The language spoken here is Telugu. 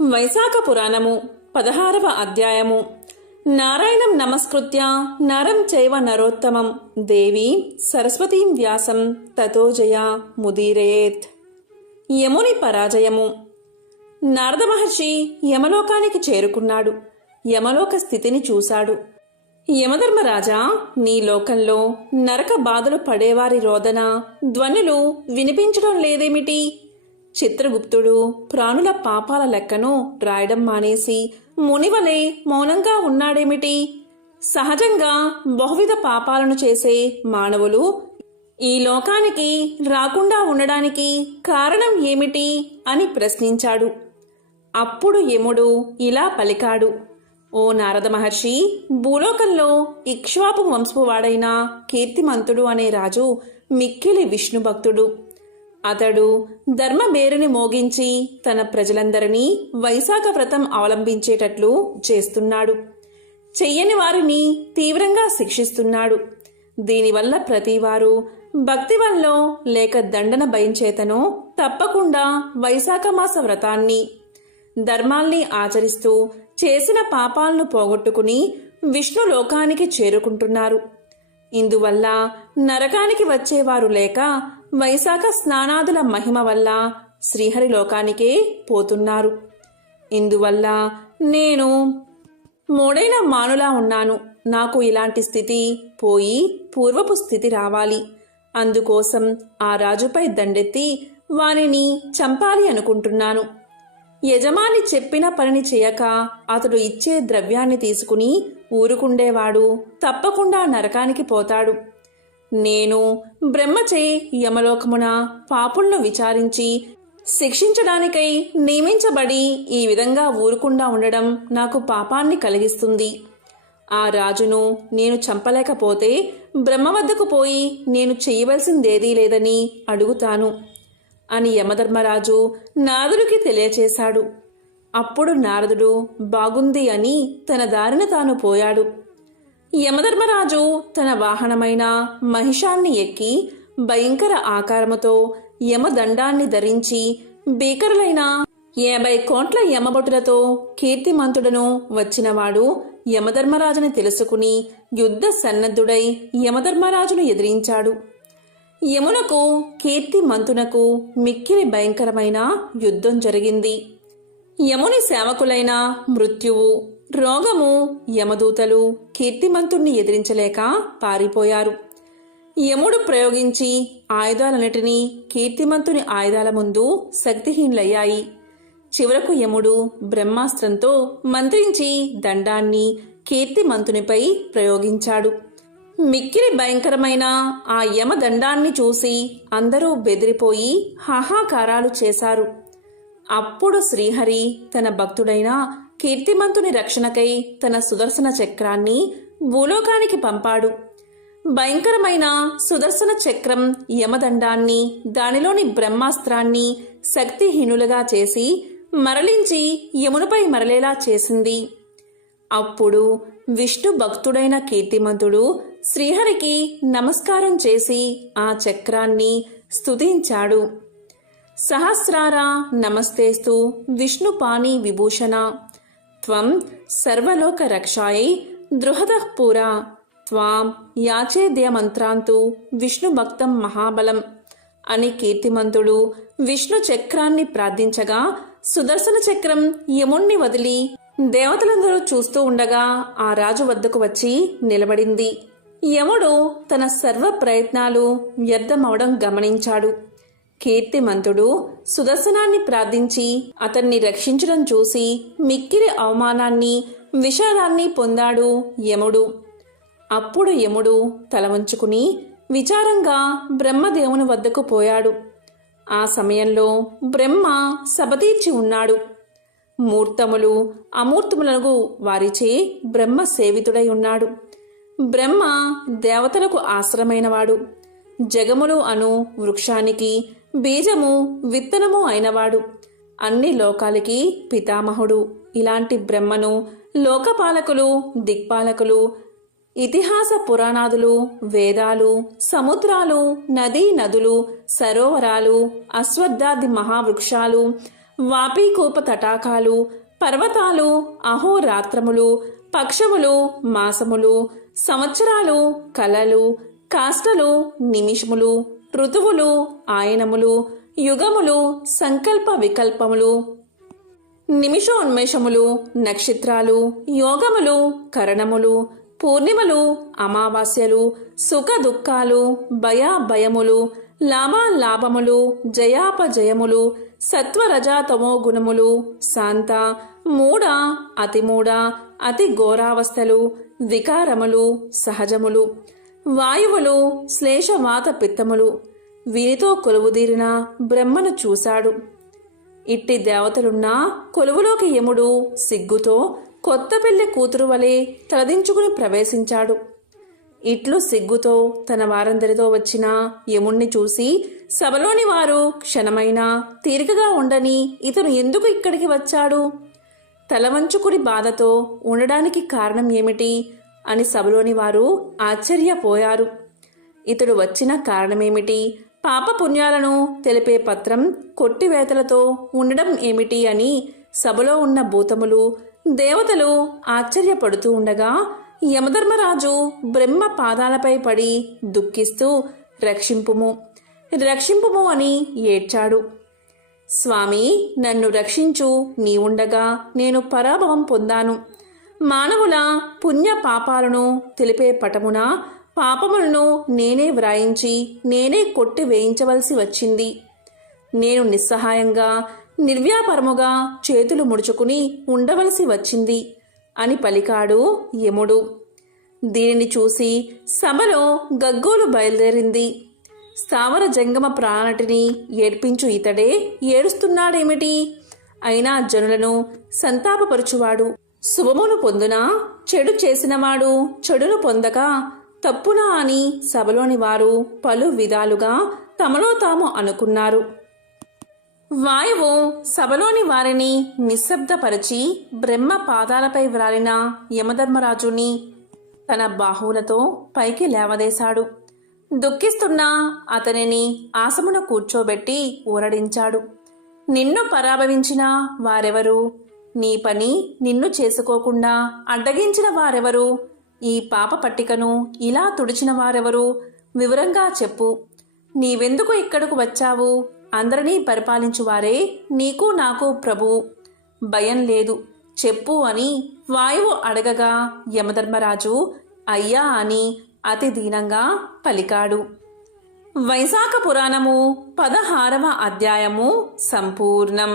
వైశాఖ పురాణము 16వ అధ్యాయము. నారాయణం నమస్కృత్య నరం చైవ నరోత్తమం దేవీం సరస్వతీం వ్యాసం తతో జయ ముదీరయేత్. యముని పరాజయము. నారద మహర్షి యమలోకానికి చేరుకున్నాడు. యమలోక స్థితిని చూశాడు. యమధర్మరాజా, నీ లోకంలో నరక బాధలు పడేవారి రోదన ధ్వనులు వినిపించడం లేదేమిటి? చిత్రగుప్తుడు ప్రాణుల పాపాల లెక్కను రాయడం మానేసి మునివలే మౌనంగా ఉన్నాడేమిటి? సహజంగా బహువిధ పాపాలను చేసే మానవులు ఈ లోకానికి రాకుండా ఉండడానికి కారణం ఏమిటి అని ప్రశ్నించాడు. అప్పుడు యముడు ఇలా పలికాడు. ఓ నారద మహర్షి, భూలోకంలో ఇక్ష్వాకు వంశపు వాడైన కీర్తిమంతుడు అనే రాజు మిక్కిలి విష్ణు భక్తుడు. అతడు ధర్మబేరుని మోగించి తన ప్రజలందరినీ వైశాఖ వ్రతం అవలంబించేటట్లు చేస్తున్నాడు. చెయ్యని వారిని తీవ్రంగా శిక్షిస్తున్నాడు. దీనివల్ల ప్రతివారు భక్తి వల్లో లేక దండన భయం చేతనో తప్పకుండా వైశాఖ మాస వ్రతాన్ని ధర్మాల్ని ఆచరిస్తూ చేసిన పాపాలను పోగొట్టుకుని విష్ణు లోకానికి చేరుకుంటున్నారు. ఇందువల్ల నరకానికి వచ్చేవారు లేక వైశాఖ స్నానాదుల మహిమ వల్ల శ్రీహరి లోకానికే పోతున్నారు. ఇందువల్ల నేను మోడైన మానులా ఉన్నాను. నాకు ఇలాంటి స్థితి పోయి పూర్వపు స్థితి రావాలి. అందుకోసం ఆ రాజుపై దండెత్తి వారిని చంపాలి అనుకుంటున్నాను. యజమాని చెప్పిన పనిని చేయక అతడు ఇచ్చే ద్రవ్యాన్ని తీసుకుని ఊరుకుండేవాడు తప్పకుండా నరకానికి పోతాడు. నేను బ్రహ్మచే యమలోకమున పాపులను విచారించి శిక్షించడానికై నియమించబడి ఈ విధంగా ఊరుకుండా ఉండడం నాకు పాపాన్ని కలిగిస్తుంది. ఆ రాజును నేను చంపలేకపోతే బ్రహ్మ వద్దకు పోయి నేను చేయవలసిందేదీ లేదని అడుగుతాను అని యమధర్మరాజు నారదుడికి తెలియచేశాడు. అప్పుడు నారదుడు బాగుంది అని తన దారిన తాను పోయాడు. యమధర్మరాజు తన వాహనమైన మహిషాన్ని ఎక్కి భయంకర ఆకారముతో యమదండాన్ని ధరించి భీకరులైన 50 కోట్ల యమభటులతో కీర్తిమంతుడను వచ్చినవాడు యమధర్మరాజుని తెలుసుకుని యుద్ధ సన్నద్ధుడై యమధర్మరాజును ఎదిరించాడు. యమునకు కీర్తిమంతునకు మిక్కిలి భయంకరమైన యుద్ధం జరిగింది. యముని సేవకులైన మృత్యువు, రోగము, యమదూతలు కీర్తిమంతుణ్ణి ఎదిరించలేక పారిపోయారు. యముడు ప్రయోగించి ఆయుధాలన్నిటినీ కీర్తిమంతుని ఆయుధాల ముందు శక్తిహీనులయ్యాయి. చివరకు యముడు బ్రహ్మాస్త్రంతో మంత్రించి దండాన్ని కీర్తిమంతునిపై ప్రయోగించాడు. మిక్కిలి భయంకరమైన ఆ యమదండాన్ని చూసి అందరూ బెదిరిపోయి హాహాకారాలు చేశారు. అప్పుడు శ్రీహరి తన భక్తుడైన కీర్తిమంతుని రక్షణకై తన సుదర్శన చక్రాన్ని భూలోకానికి పంపాడు. భయంకరమైన సుదర్శన చక్రం యమదండాన్ని, దానిలోని బ్రహ్మాస్త్రాన్ని శక్తిహీనులుగా చేసి మరలించి యమునిపై మరలేలా చేసింది. అప్పుడు విష్ణు భక్తుడైన కీర్తిమంతుడు శ్రీహరికి నమస్కారం చేసి ఆ చక్రాన్ని స్తుతించాడు. సహస్రార నమస్తేస్తు విష్ణుపాణి విభూషణ త్వం సర్వలోక రక్షాయై దృహదః పురా త్వాం యాచేద్య మంత్రాంతు విష్ణు భక్తం మహాబలం అని కీర్తిమంతుడు విష్ణు చక్రాన్ని ప్రార్థించగా సుదర్శన చక్రం యముణ్ణి వదిలి దేవతలందరూ చూస్తూ ఉండగా ఆ రాజు వద్దకు వచ్చి నిలబడింది. యముడు తన సర్వ ప్రయత్నాలు వ్యర్థమవడం గమనించాడు. కీర్తిమంతుడు సుదర్శనాన్ని ప్రార్థించి అతన్ని రక్షించడం చూసి మిక్కిలి అవమానాన్ని, విషాదాన్ని పొందాడు యముడు. అప్పుడు యముడు తల వంచుకుని విచారంగా బ్రహ్మదేవుని వద్దకు పోయాడు. ఆ సమయంలో బ్రహ్మ సభతీర్చి ఉన్నాడు. మూర్తములు అమూర్తములకు వారిచే బ్రహ్మ సేవితుడై ఉన్నాడు. బ్రహ్మ దేవతలకు ఆశ్రమైనవాడు. జగములు అను వృక్షానికి బీజము, విత్తనము అయినవాడు. అన్ని లోకాలకి పితామహుడు. ఇలాంటి బ్రహ్మను లోకపాలకులు, దిక్పాలకులు, ఇతిహాస పురాణాదులు, వేదాలు, సముద్రాలు, నదీ నదులు, సరోవరాలు, అశ్వత్థాది మహావృక్షాలు, వాపీకూప తటాకాలు, పర్వతాలు, అహోరాత్రములు, పక్షములు, మాసములు, సంవత్సరాలు, కలలు, కాష్టలు, నిమిషములు, ఋతువులు, ఆయనములు, యుగములు, సంకల్ప వికల్పములు, నిమిషోన్మేషములు, నక్షత్రాలు, యోగములు, కరణములు, పూర్ణిమలు, అమావాస్యలు, సుఖ దుఃఖాలు, భయములు, లాభాలాభములు, జయాపజయములు, సత్వరజాతమో గుణములు, శాంత, మూఢ, అతిమూఢ, అతి ఘోరావస్థలు, వికారములు, సహజములు, వాయువులు, శ్లేషవాత పిత్తములు, వీరితో కొలువుదీరిన బ్రహ్మను చూశాడు. ఇట్టి దేవతలున్నా కొలువులోకి యముడు సిగ్గుతో కొత్త పెళ్లి కూతురు వలె తలదించుకుని ప్రవేశించాడు. ఇట్లు సిగ్గుతో తన వారందరితో వచ్చిన యముణ్ణి చూసి సభలోని వారు క్షణమైనా తీరికగా ఉండని ఇతను ఎందుకు ఇక్కడికి వచ్చాడు, తలవంచుకుని బాధతో ఉండడానికి కారణం ఏమిటి అని సభలోని వారు ఆశ్చర్యపోయారు. ఇతడు వచ్చిన కారణమేమిటి, పాపపుణ్యాలను తెలిపే పత్రం కొట్టివేతలతో ఉండడం ఏమిటి అని సభలో ఉన్న భూతములు, దేవతలు ఆశ్చర్యపడుతూ ఉండగా యమధర్మరాజు బ్రహ్మ పాదాలపై పడి దుఃఖిస్తూ రక్షింపుము రక్షింపుము అని ఏడ్చాడు. స్వామి, నన్ను రక్షించు, నీ ఉండగా నేను పరాభవం పొందాను. మానవుల పుణ్య పాపాలను తెలిపే పటమున పాపములను నేనే వ్రాయించి నేనే కొట్టి వేయించవలసి వచ్చింది. నేను నిస్సహాయంగా నిర్వ్యాపరముగా చేతులు ముడుచుకుని ఉండవలసి వచ్చింది అని పలికాడు యముడు. దీనిని చూసి సభలో గగ్గోలు బయలుదేరింది. స్థావర జంగమ ప్రాణటిని ఏడ్పించు ఇతడే ఏడుస్తున్నాడేమిటి, అయినా జనులను సంతాపపరుచువాడు, శుభమును పొందునా చెడు చేసినవాడు చెడును పొందక తప్పునా అని సభలోని వారు పలు విధాలుగా తమలో తాము అనుకున్నారు. వాయువు సభలోని వారిని నిశ్శబ్దపరిచి బ్రహ్మ పాదాలపై వ్రాలిన యమధర్మరాజుని తన బాహువులతో పైకి లేవదేశాడు. దుఃఖిస్తున్న అతనిని ఆసమున కూర్చోబెట్టి ఊరడించాడు. నిన్ను పరాభవించిన వారెవరు, నీ పని నిన్ను చేసుకోకుండా అడ్డగించిన వారెవరు, ఈ పాప పట్టికను ఇలా తుడిచిన వారెవరు, వివరంగా చెప్పు. నీవెందుకు ఇక్కడకు వచ్చావు, అందరినీ పరిపాలించువారే నీకు నాకు ప్రభువు, భయం లేదు చెప్పు అని వాయువు అడగగా యమధర్మరాజు అయ్యా అని అతి దీనంగా పలికాడు. వైశాఖ పురాణము 16వ అధ్యాయము సంపూర్ణం.